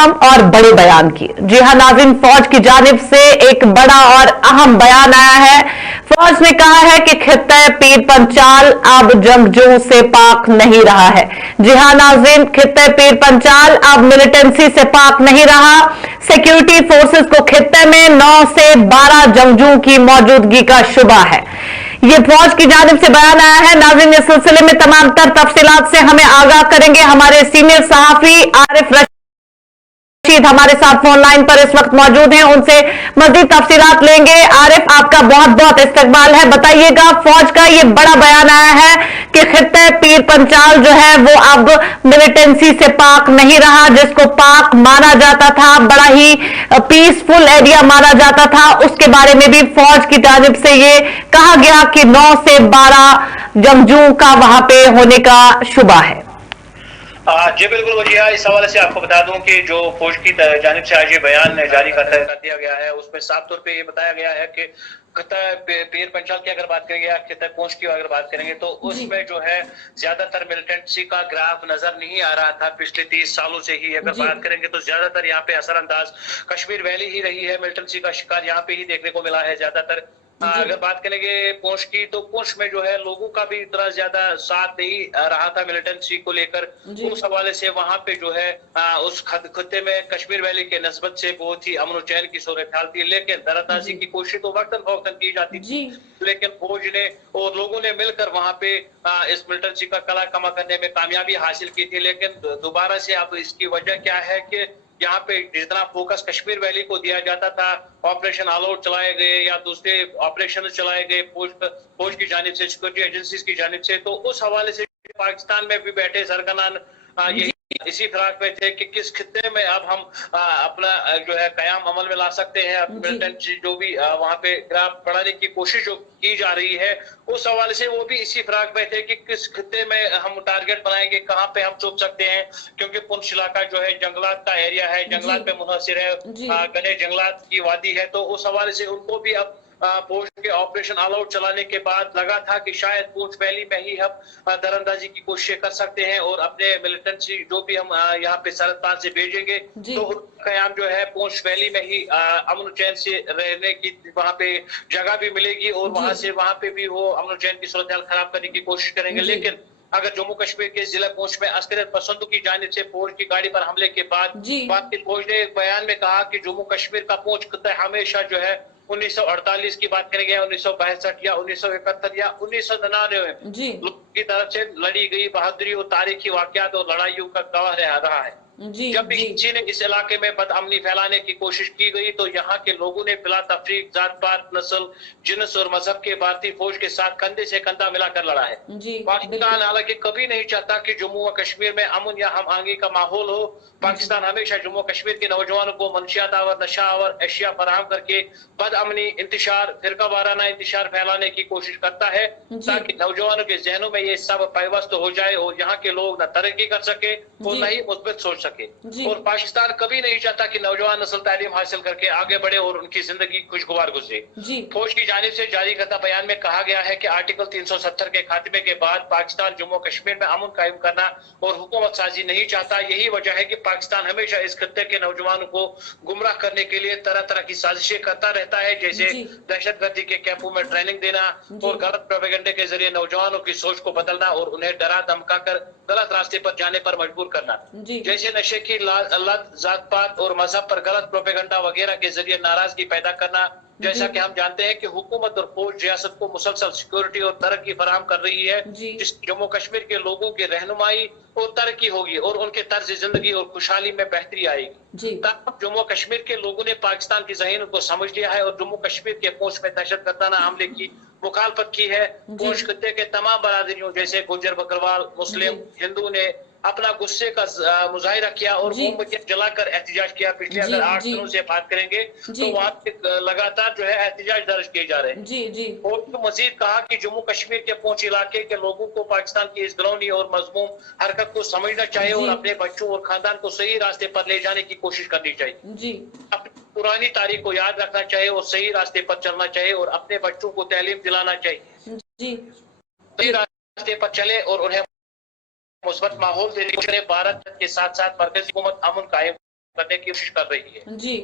अहम और बड़े बयान की। जी हां नाज़रीन, फौज की जानिब से एक बड़ा और अहम बयान आया है। फौज ने कहा है कि खित्ते पीर पंचाल अब जंगजू से पाक नहीं रहा है। जी हां नाज़रीन, खित्ते पीर पंचाल अब मिलिटेंसी से पाक नहीं रहा। सिक्योरिटी फोर्सेस को खित्ते में 9 से 12 जंगजू की मौजूदगी का शुबा है। ये फौज की जानिब से बयान आया है। नाज़रीन, इस सिलसिले में तमाम तर तफसीलात से हमें आगाह करेंगे हमारे सीनियर सहाफी आरिफ रशीद हमारे साथ फोन लाइन पर इस वक्त मौजूद हैं। उनसे मजीद तफसीलात लेंगे। आरिफ, आपका बहुत बहुत इस्तकबाल है। बताइएगा, फौज का ये बड़ा बयान आया है कि खित्ते पीर पंचाल जो है वो अब मिलिटेंसी से पाक नहीं रहा। जिसको पाक माना जाता था, बड़ा ही पीसफुल एरिया माना जाता था, उसके बारे में भी फौज की जानिब से ये कहा गया कि 9 से 12 जंगजू का वहां पे होने का शुबा है। जी बिल्कुल वजिया, इस हवाले से आपको बता दूं कि जो फौज की जानिब से आज ये बयान जारी कर दिया गया है, उसमें साफ तौर पे ये बताया गया है कि पीर पंचाल की अगर बात करेंगे या खित्ता पूंछ की अगर बात करेंगे तो उसमें जो है ज्यादातर मिलिटेंसी का ग्राफ नजर नहीं आ रहा था। पिछले 30 सालों से ही अगर बात करेंगे तो ज्यादातर यहाँ पे असरअंदाज कश्मीर वैली ही रही है। मिलिटेंसी का शिकार यहाँ पे ही देखने को मिला है ज्यादातर। अगर बात करेंगे पूंछ की तो पूंछ में जो है लोगों का भी इतना ज्यादा साथ नहीं रहा था मिलिटेंसी को लेकर। उस हवाले से वहां पे जो है उस खत्ते में कश्मीर वैली के नस्बत से बहुत ही अमन चैन की सूरत हाल थी, लेकिन दरांदाजी की कोशिश तो वक्तन फौक्तन की जाती थी, लेकिन फौज ने और लोगों ने मिलकर वहां पे इस मिलिटेंसी का कला कमा करने में कामयाबी हासिल की थी। लेकिन दोबारा से अब इसकी वजह क्या है कि यहाँ पे जितना फोकस कश्मीर वैली को दिया जाता था, ऑपरेशन ऑल आउट चलाए गए या दूसरे ऑपरेशन चलाए गए फौज की जानिब से, सिक्योरिटी एजेंसीज की जानिब से, तो उस हवाले से पाकिस्तान में भी बैठे सरगनान यही इसी फिराक में थे कि किस खित्ते में अब हम अपना जो है कयाम अमल में ला सकते हैं। मिलिटेंसी जो भी वहां पे ग्राफ बढ़ाने की कोशिश जो की जा रही है, उस हवाले से वो भी इसी फिराक में थे कि किस खित्ते में हम टारगेट बनाएंगे, कहाँ पे हम चुप सकते हैं, क्योंकि पुंछ इलाका जो है जंगलात का एरिया है, जंगलात पे मुनहसिर है, घने जंगलात की वादी है। तो उस हवाले से उनको भी अब फौज के ऑपरेशन ऑल आउट चलाने के बाद लगा था कि शायद पूंछ वैली में ही हम दरअंदाजी की कोशिश कर सकते हैं और अपने मिलिटेंसी जो भी हम यहाँ पे सरहद पार से भेजेंगे तो कयाम जो है पूंछ वैली में ही अमन चैन से रहने की वहां पे जगह भी मिलेगी और वहां पे भी वो अमन चैन की सूरत हाल खराब करने की कोशिश करेंगे। लेकिन अगर जम्मू कश्मीर के जिला पूंछ में अस्करियत पसंदों की जानिब से फौज की गाड़ी पर हमले के बाद फौज ने एक बयान में कहा कि जम्मू कश्मीर का पूंछ खित्ता हमेशा जो है 1948 की बात करेंगे या 1962 या 1971 या 1999 की तरफ से लड़ी गई बहादुरी और तारीखी वाकयात और लड़ाइयों का गवाह रहा है। जब भी किसी ने इस इलाके में बदअमनी फैलाने की कोशिश की गई तो यहाँ के लोगों ने बिला तफरीक जात पात नस्ल जिन्स और मजहब के भारतीय फौज के साथ कंधे से कंधा मिलाकर लड़ा है। पाकिस्तान हालांकि कभी नहीं चाहता कि जम्मू व कश्मीर में अमन या हम आंगी का माहौल हो। पाकिस्तान हमेशा जम्मू कश्मीर के नौजवानों को मनशियात और नशा और एशिया फराहम करके बदअमनी इंतशार फिरका वाराना इंतशार फैलाने की कोशिश करता है ताकि नौजवानों के जहनों में ये सब पैवस्त हो जाए और यहाँ के लोग न तरक्की कर सके और न ही मुस्बत सोच सके। और पाकिस्तान कभी नहीं चाहता कि नौजवान नस्ल तालीम हासिल करके आगे बढ़े और उनकी जिंदगी खुशगवार गुजरे। फौज की जानिब से जारी करदा बयान में कहा गया है कि आर्टिकल 370 के खात्मे के बाद पाकिस्तान जम्मू कश्मीर में अमन कायम करना और हुकूमत साजी नहीं चाहता। यही वजह है कि पाकिस्तान हमेशा इस खित्ते के नौजवानों को गुमराह करने के लिए तरह तरह की साजिशें करता रहता है, जैसे दहशतगर्दी के कैंपों में ट्रेनिंग देना और गलत प्रोपेगेंडे के जरिए नौजवानों की सोच को बदलना और उन्हें डरा धमका कर गलत रास्ते पर जाने पर मजबूर करना, जैसे नशे की लत, जात पात और मजहब पर गलत प्रोपेगेंडा वगैरह के जरिए नाराजगी पैदा करना। जैसा कि हम जानते हैं कि हुकूमत और फौज रियासत को मुसलसल सिक्योरिटी और तरक्की फराहम कर रही है, जिस जम्मू कश्मीर के लोगों की रहनुमाई और तरक्की होगी और उनके तर्ज जिंदगी और खुशहाली में बेहतरी आएगी। जम्मू कश्मीर के लोगों ने पाकिस्तान की ज़हीन को समझ लिया है और जम्मू कश्मीर के पूंछ में दहशतगर्दाना हमले की मुखालफत की है। पूंछ खित्ते के तमाम बरादरियों जैसे गुज्जर बकरवाल मुस्लिम हिंदू ने अपना गुस्से का मुजाहिरा किया और मोमबत्तियां जलाकर एहतजाज किया। पिछले अगर 8 दिनों से बात करेंगे तो वहाँ पे लगातार जो है एहतजाज दर्ज किए जा रहे हैं। और तो मजीद कहा कि जम्मू कश्मीर के पूंछ इलाके के लोगों को पाकिस्तान की इस घिनौनी और मजमूम हरकत को समझना चाहिए और अपने बच्चों और खानदान को सही रास्ते पर ले जाने की कोशिश करनी चाहिए। अपनी पुरानी तारीख को याद रखना चाहिए और सही रास्ते पर चलना चाहिए और अपने बच्चों को तालीम दिलाना चाहिए, सही रास्ते पर चले और उन्हें मुस्बत माहौल देने भारत के साथ साथ मरकजी हुकूमत अमन कायम करने की कोशिश कर रही है। जी।